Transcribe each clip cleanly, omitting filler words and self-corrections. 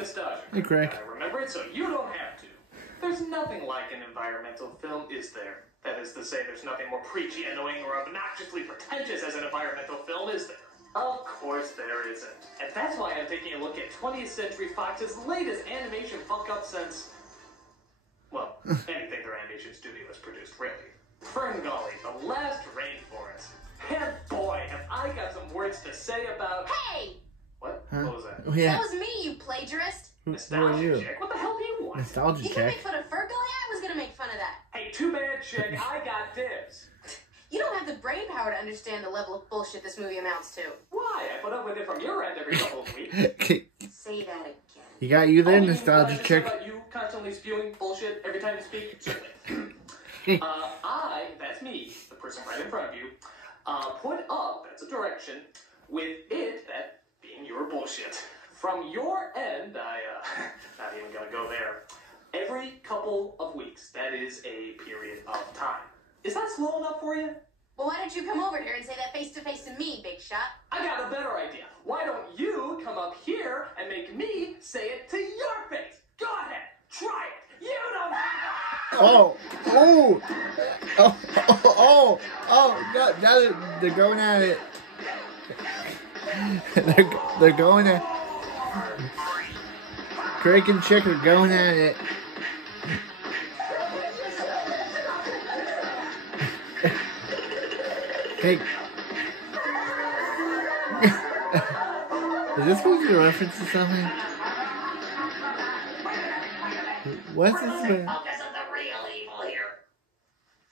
nostalgic. Hey, Craig. I remember it so you don't have to. There's nothing like an environmental film, is there? That is to say, there's nothing more preachy, annoying, or obnoxiously pretentious as an environmental film, is there? Of course there isn't. And that's why I'm taking a look at 20th Century Fox's latest animation fuck-up since... well, anything their animation studio has produced, really. Ferngully, The Last Rainforest. And boy, have I got some words to say about... Hey! What? Huh? What was that? Oh, yeah. That was me, you plagiarist. Who are Nostalgia you? chick? What the hell do you want? Nostalgia You can check. make fun of Ferngully? I was gonna make fun of that. Hey, too bad, chick. I got dibs. You don't have the brain power to understand the level of bullshit this movie amounts to. Why? I put up with it from your end every couple of weeks. Say that again. You got you there, Oh, you mean nostalgia what I chick. just said about you constantly spewing bullshit every time you speak? Certainly. That's me, the person right in front of you, put up, that's a direction, with it, that being your bullshit. From your end, not even gonna go there, every couple of weeks, that is a period of time. Is that slow enough for you? Well, why don't you come over here and say that face to face to me, big shot? I got a better idea. Why don't you come up here and make me say it to your face? Go ahead, try it. You don't have to. No, they're going at it. they're going at. Craig and Chick are going at it. Hey. Is this supposed to be a reference to something? What's this? Focus on the real evil here.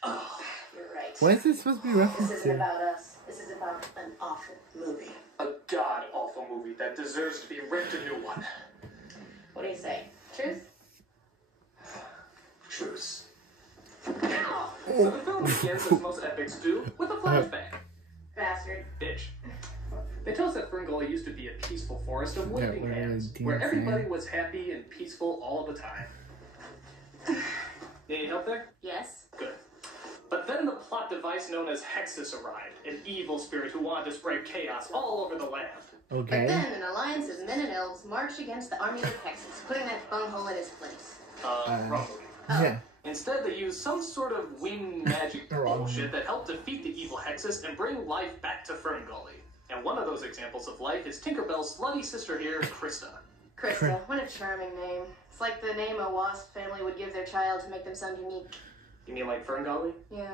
Oh, you're right. What is this supposed to be a reference This isn't to? about us. This is about an awful movie. A god-awful movie that deserves to be ripped a new one. What do you say? Truth? Truce. So the film begins, as most epics do, with a flashback. Bastard. Bitch. They tell us that Ferngully used to be a peaceful forest of waving we're hands, gonna where dance everybody hand. was happy and peaceful all the time. You need help there? Yes. Good. But then the plot device known as Hexus arrived, an evil spirit who wanted to spread chaos all over the land. But Okay. then an alliance of men and elves marched against the army of Hexus, putting that bunghole in his place. Wrong movie. Yeah. Instead, they used some sort of wing magic Wrong. bullshit that helped defeat the evil Hexus and bring life back to Ferngully. And one of those examples of life is Tinkerbell's slutty sister here, Krista. Krista, what a charming name. It's like the name a wasp family would give their child to make them sound unique. You mean like Ferngully? Yeah.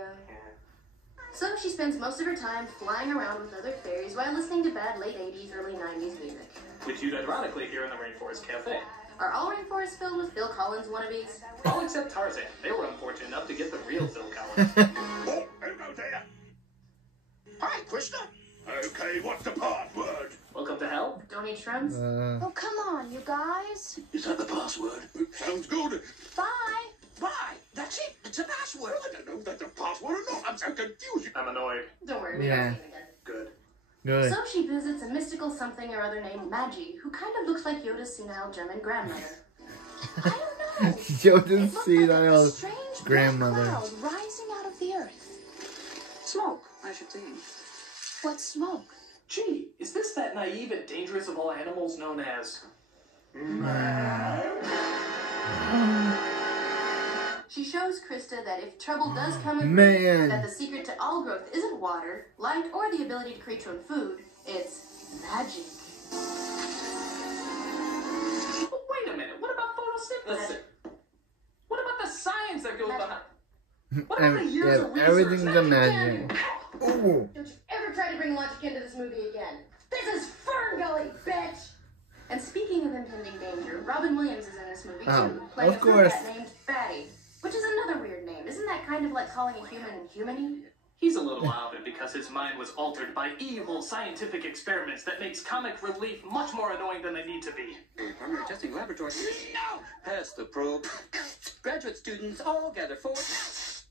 So she spends most of her time flying around with other fairies while listening to bad late 80s, early 90s music. Which you'd ironically hear in the Rainforest Cafe. Are all rainforests filled with Phil Collins wannabes? All except Tarzan. They were unfortunate enough to get the real Phil Collins. Oh, hello there. Hi, Krista. Okay, what's the password? Welcome to hell? Don't eat shrooms? Oh, come on, you guys. Is that the password? Sounds good. Bye. Bye. That's it. It's a password. I don't know if that's a password or not. I'm so confused. I'm annoyed. Don't worry, we Yeah. don't see him again. Good. Good. So she visits a mystical something or other named Magi, who kind of looks like Yoda's senile German grandmother. I don't know. Yoda's It looked like senile a strange black grandmother. cloud rising out of the earth. Smoke, I should think. What smoke? Gee, is this that naive and dangerous of all animals known as... She shows Krista that if trouble does come in Man. that the secret to all growth isn't water, light, or the ability to create your own food, it's magic. But wait a minute, what about photosynthesis? What about the science that goes behind... What about the years of research? Everything's a magic. Ooh. Don't you ever try to bring logic into this movie again. This is Ferngully, bitch! And speaking of impending danger, Robin Williams is in this movie too, playing of a fruit course. bat named Fatty, which is another weird name. Isn't that kind of like calling a human humany? He's a little out of it because his mind was altered by evil scientific experiments that makes comic relief much more annoying than they need to be. Primary testing laboratory. No! Pass the probe. Graduate students, all gather forward.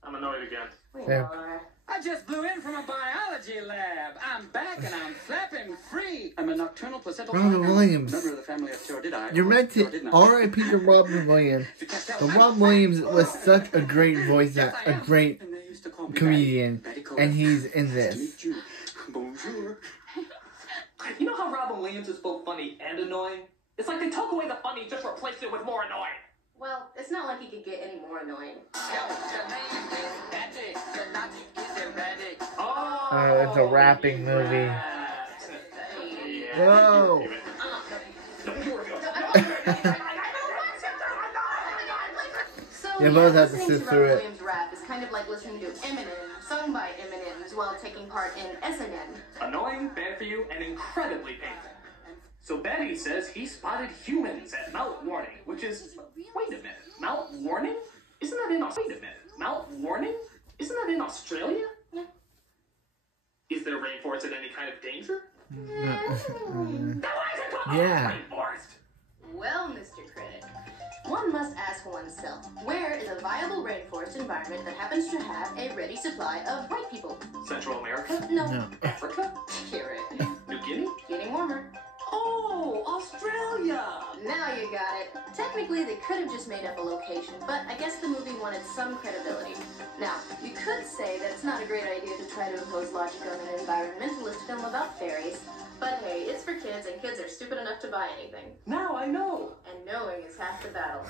I'm annoyed again. We Yeah. all are. I just blew in from a biology lab. I'm back and I'm flapping free. I'm a nocturnal placental Robin climber, Williams. member of the family of Pterodactyl. You're meant to Pterodactyl. R.I.P. to Robin Williams. To catch that But one. Robin Williams was such a great voice, Yes, I a am. great And they used to call me comedian, Betty Cole. and he's in Nice to this. meet you. Bonjour. You know how Robin Williams is both funny and annoying? It's like they took away the funny, just replaced it with more annoying. Well, it's not like he could get any more annoying. Oh, it's a rapping movie. Whoa! So, You both have to listening sit to through Robin it. Williams rap is kind of like listening to Eminem, sung by Eminem, while taking part in SNM. Annoying, bad for you, and incredibly painful. So Betty says he spotted humans at Mount Warning, which is... Wait a minute. Mount Warning? Isn't that in Australia? Wait a minute. Mount Warning? Isn't that in Australia? Yeah. Is there rainforest in any kind of danger? Yeah. Rainforest? Well, Mr. Critic, one must ask oneself, where is a viable rainforest environment that happens to have a ready supply of white people? Central America? No. Africa? Carrot. New Guinea? Getting warmer. Oh, Australia! Now you got it. Technically, they could have just made up a location, but I guess the movie wanted some credibility. Now, you could say that it's not a great idea to try to impose logic on an environmentalist film about fairies, but hey, it's for kids, and kids are stupid enough to buy anything. Now I know. And knowing is half the battle.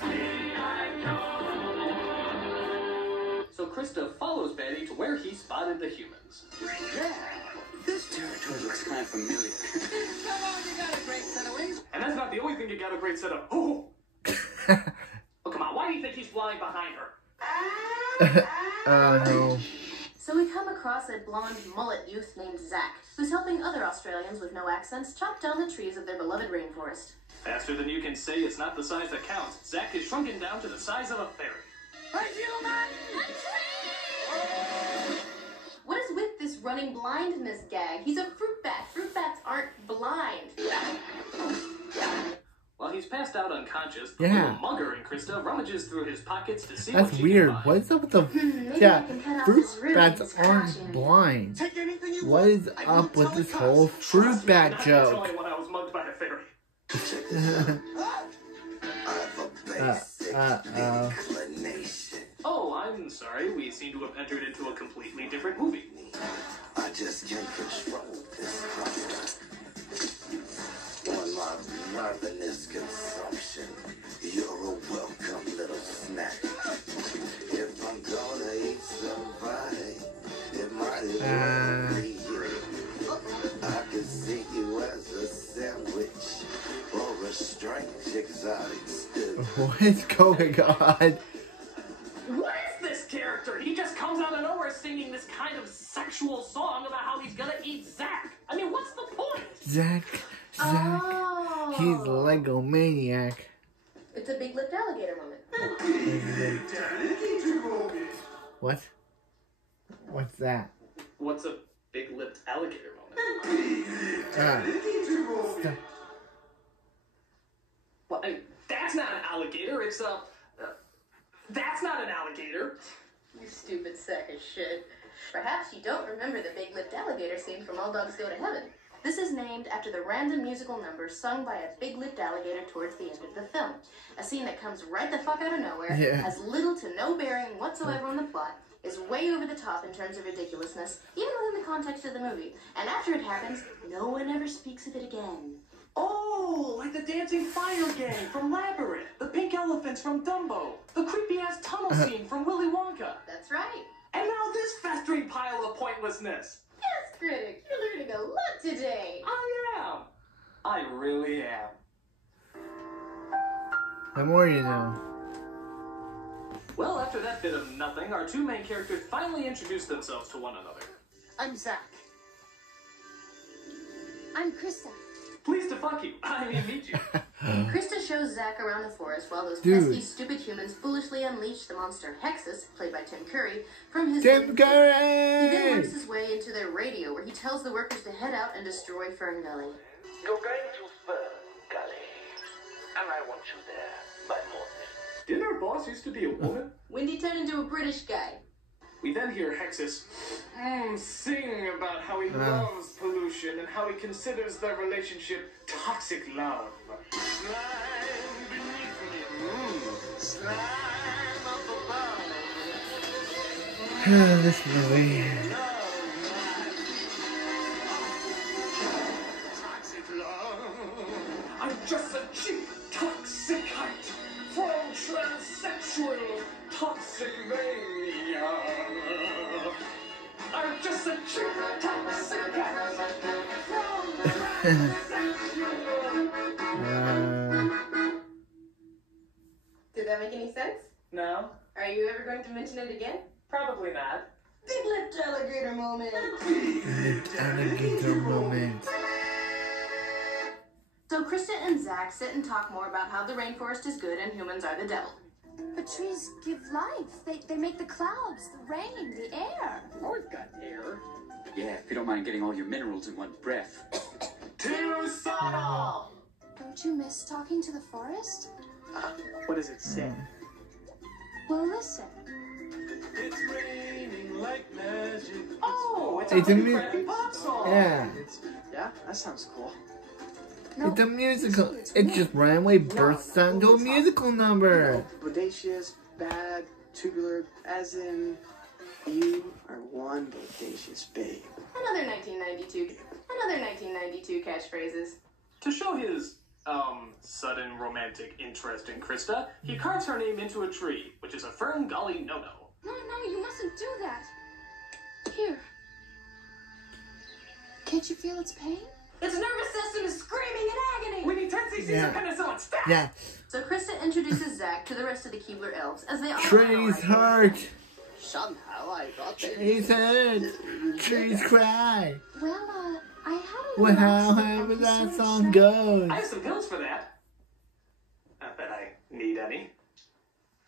So Krista follows Betty to where he spotted the humans. Yeah, this territory looks kind of familiar. Come on, you got a great set of wings. And that's not the only thing you got a great set of. Oh! Oh, come on, why do you think he's flying behind her? Oh no. So we come across a blonde mullet youth named Zach, who's helping other Australians with no accents chop down the trees of their beloved rainforest. Faster than you can say it's not the size that counts, Zach is shrunken down to the size of a fairy. Hey, human! What is with this running blindness gag? He's a fruit bat. Fruit bats aren't blind. While he's passed out unconscious, the Yeah. little mugger in Krista rummages through his pockets to see That's what she weird. can find. What's up with the... Maybe I Yeah, can cut out fruit this root bats and aren't scratch it. blind. Take anything you What want. is I up won't with tell this the whole cops. fruit bat Not joke? Tell me when I was mugged by a fairy. Check this out. I have a basic inclination. Oh, I'm sorry. We seem to have entered into a completely different movie. I just can't control this hunger. On my ravenous consumption, you're a welcome little snack. If I'm gonna eat somebody, it might as well be you. I can see you as a sandwich or a strange exotic stew. What is going on? What is this character? He just comes out of nowhere singing this kind of sexual song about how he's gonna eat Zach. I mean, what's the point? Zach. Oh. He's Lego maniac. It's a big-lipped alligator moment. What? What's that? What's a big-lipped alligator moment? Stop. Well, I mean, that's not an alligator. It's a... that's not an alligator. You stupid sack of shit. Perhaps you don't remember the big-lipped alligator scene from All Dogs Go to Heaven. This is named after the random musical number sung by a big-lipped alligator towards the end of the film. A scene that comes right the fuck out of nowhere, Yeah. has little to no bearing whatsoever on the plot, is way over the top in terms of ridiculousness, even within the context of the movie. And after it happens, no one ever speaks of it again. Oh, like the dancing fire gang from Labyrinth, the pink elephants from Dumbo, the creepy-ass tunnel scene from Willy Wonka, That's right. and now this festering pile of pointlessness. Yes, critic, you're learning a lot today. I am. I really am. The more you know. Well, after that bit of nothing, our two main characters finally introduced themselves to one another. I'm Zach. I'm Krista. Pleased to fuck you. I mean, meet you. Krista shows Zach around the forest while those Dude. pesky, stupid humans foolishly unleash the monster Hexus, played by Tim Curry, from his... Tim He then Curry! works his way into their radio, where he tells the workers to head out and destroy Ferngully. You're going to ferngully, and I want you there by morning. Didn't our boss used to be a woman? Wendy turned into a British guy. We then hear Hexus sing about how he loves pollution and how he considers their relationship toxic love. Slime beneath me, slime up above. This movie. Toxic love. I'm just a toxicite from transsexual toxic mania. I'm just a chick toxicite from transsexual. Did that make any sense? No, Are you ever going to mention it again? probably not. Big lipped alligator moment. Alligator moment. So Krista and Zach sit and talk more about how the rainforest is good and humans are the devil. But trees give life. They make the clouds, the rain, the air. Oh, we've got air. Yeah, if you don't mind getting all your minerals in one breath. Too subtle! Don't you miss talking to the forest? What does it say? Well, listen. It's raining like magic. Oh, it's It's a a really mu- crappy pop song. Yeah. Yeah, that sounds cool. No, It's a musical. listen, it's It real. just randomly bursts out into a musical number. Bodacious, bad, tubular, as in you are one bodacious babe. Another 1992 catchphrases. To show his, sudden romantic interest in Krista, he carves her name into a tree, which is a ferngully no-no. No, you mustn't do that. Here. Can't you feel its pain? Its nervous system is screaming in agony! We need 10 cc's Yeah. of penicillin, stat! Yeah. So Krista introduces Zach to the rest of the Keebler elves as they all Trees hurt. Somehow I thought they... Trees hurt. Trees cry. Well, I had a Well, little accident however of the that sort song of goes. I have some pills for that. Not that I need any.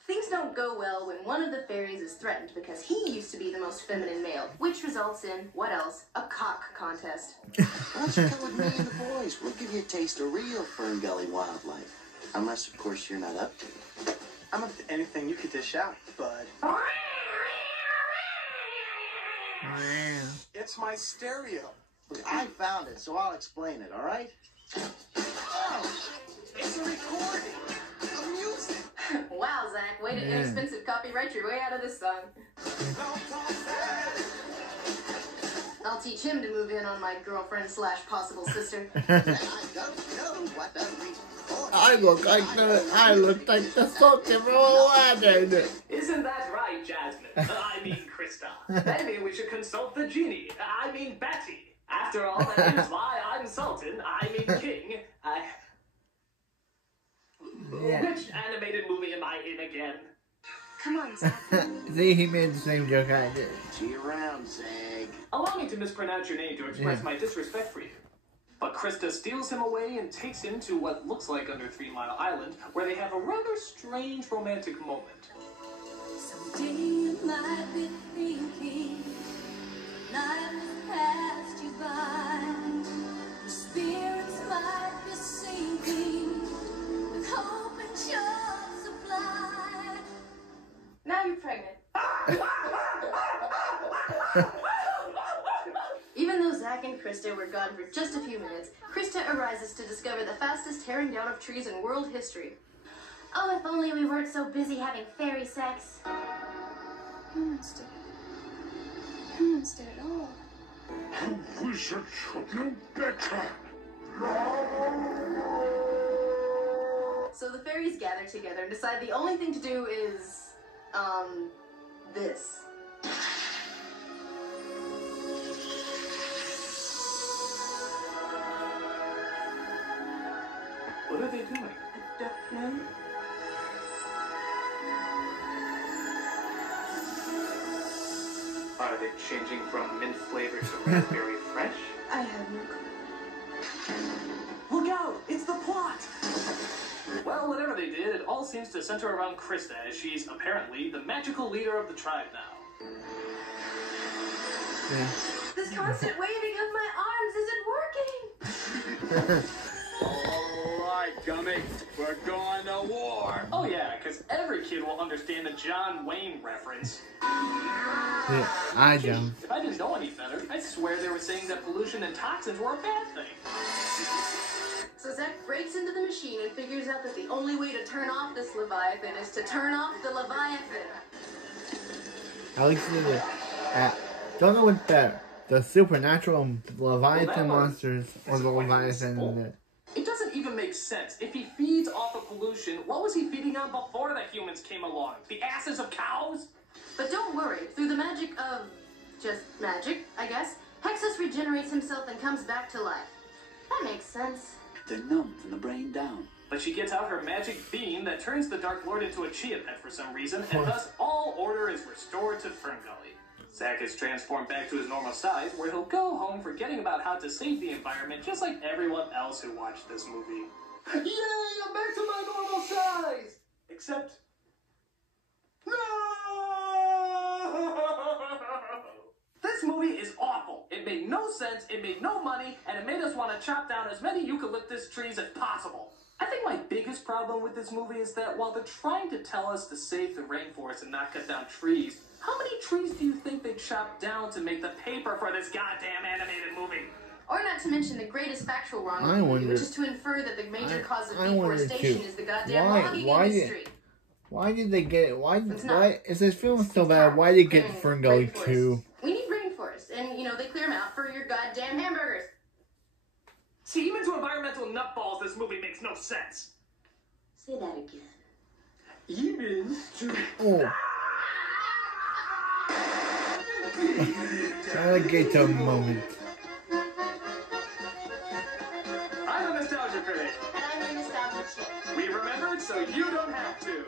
Things don't go well when one of the fairies is threatened because he used to be the most feminine male, which results in, what else? A cock contest. Why don't you come with me and the boys? We'll give you a taste of real ferngully wildlife. Unless, of course, you're not up to it. I'm up to anything you could dish out, bud. It's my stereo. Look, I found it, so I'll explain it, all right? Oh, it's a recording of music. Wow, Zach, way to Yeah. inexpensive copyright your way out of this song. I'll teach him to move in on my girlfriend / possible sister. I don't know what the recording I look like the sultan from Aladdin. Isn't that right, Jasmine? I mean Krista. Maybe we should consult the genie. I mean Betty. After all, that is why I'm Sultan. I mean King. Yeah. Which animated movie am I in again? Come on, Zach. See, he made the same joke I did. See you around, Zag. Allow me to mispronounce your name to express Yeah. my disrespect for you. But Krista steals him away and takes him to what looks like under 3 Mile Island, where they have a rather strange romantic moment. Someday you might be thinking life has passed you by. Your spirits might be sinking with hope and short supply. Now you're pregnant. Even though Zach and Krista were gone for just a few minutes, Krista arises to discover the fastest tearing down of trees in world history. Oh, if only we weren't so busy having fairy sex. Humans did it. Humans did it all. We should know better. So the fairies gather together and decide the only thing to do is, this. What are they doing? I don't know. Are they changing from mint flavor to raspberry fresh? I have no clue. Look out! It's the plot! Well, whatever they did, it all seems to center around Krista, as she's apparently the magical leader of the tribe now. Yeah. This constant waving of my arms isn't working! All right, Gummy, we're going to war. Oh yeah, because every kid will understand the John Wayne reference. Yeah, I don't. If I didn't know any better, I'd swear they were saying that pollution and toxins were a bad thing. So Zach breaks into the machine and figures out that the only way to turn off this Leviathan is to turn off the Leviathan. At least don't know what's better. The supernatural Leviathan Well, that monsters or is the quite Leviathan. simple. It doesn't even even make sense. If he feeds off of pollution, what was he feeding on before the humans came along? The asses of cows? But don't worry, through the magic of... just magic, I guess, Hexus regenerates himself and comes back to life. That makes sense. They're numb from the brain down. But she gets out her magic beam that turns the Dark Lord into a chia pet for some reason, and thus all order is restored to Ferngully. Zack is transformed back to his normal size, where he'll go home forgetting about how to save the environment, just like everyone else who watched this movie. Yay! I'm back to my normal size! Except... no! This movie is awful. It made no sense, it made no money, and it made us want to chop down as many eucalyptus trees as possible. I think my biggest problem with this movie is that while they're trying to tell us to save the rainforest and not cut down trees, how many trees do you think they chopped down to make the paper for this goddamn animated movie? Or not to mention the greatest factual wrong of the movie, which is to infer that the major cause of deforestation is the goddamn logging industry. Why did they get... Why is this film so bad? Why did they get Ferngully 2? We need rainforests, and, you know, they clear them out for your goddamn hamburgers. See, even to environmental nutballs, this movie makes no sense. Say that again. Even to... Oh. Alligator moment. I'm a nostalgia critic. And I'm a nostalgia chick. We remembered so you don't have to.